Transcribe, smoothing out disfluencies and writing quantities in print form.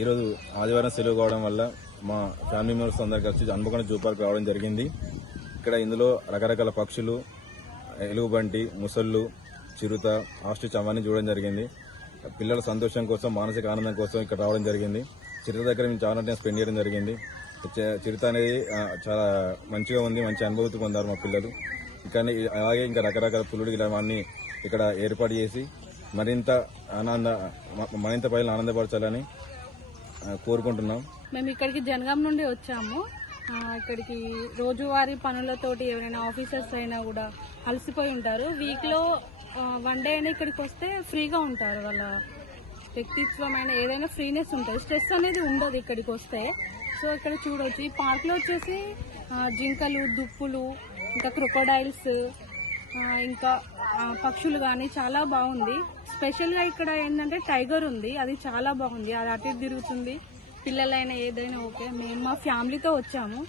ఈరోజు ఆదివారం సెలవు కావడం వల్ల మా ఫ్యామిలీ మెంబర్స్ అందరు కలిసి హన్మకొండ జూ పార్క్ రావడం జరిగింది. ఇక్కడ ఇందులో రకరకాల పక్షులు, ఎలుగుబంటి, ముసళ్ళు, చిరుత, ఆస్ట్రిచ్ అవన్నీ చూడడం జరిగింది. పిల్లల సంతోషం కోసం, మానసిక ఆనందం కోసం ఇక్కడ రావడం జరిగింది. చిరుత దగ్గర మేము చాలా టైం స్పెండ్ చేయడం జరిగింది. చిరుత అనేది చాలా మంచిగా ఉంది, మంచి అనుభూతి పొందారు మా పిల్లలు. ఇక్కడ అలాగే ఇంకా రకరకాల పులుడు ఇలావన్నీ ఇక్కడ ఏర్పాటు చేసి మరింత ప్రజలను ఆనందపరచాలని కోరుకుంటున్నాం. మేము ఇక్కడికి జనగాం నుండి వచ్చాము. ఇక్కడికి రోజువారీ పనులతోటి ఎవరైనా ఆఫీసర్స్ అయినా కూడా అలసిపోయి ఉంటారు. వీక్లో 1 డే అయినా ఇక్కడికి వస్తే ఫ్రీగా ఉంటారు. వాళ్ళ వ్యక్తిత్వమైన ఏదైనా ఫ్రీనెస్ ఉంటుంది, స్ట్రెస్ అనేది ఉండదు ఇక్కడికి వస్తే. సో ఇక్కడ చూడవచ్చు. ఈ పార్క్లో వచ్చేసి జింకలు, దుప్పులు, ఇంకా క్రొకోడైల్స్, ఇంకా పక్షులు కానీ చాలా బాగుంది. స్పెషల్గా ఇక్కడ ఏంటంటే టైగర్ ఉంది, అది చాలా బాగుంది. అది అటు తిరుగుతుంది. పిల్లలైనా ఏదైనా ఓకే. మేము మా ఫ్యామిలీతో వచ్చాము.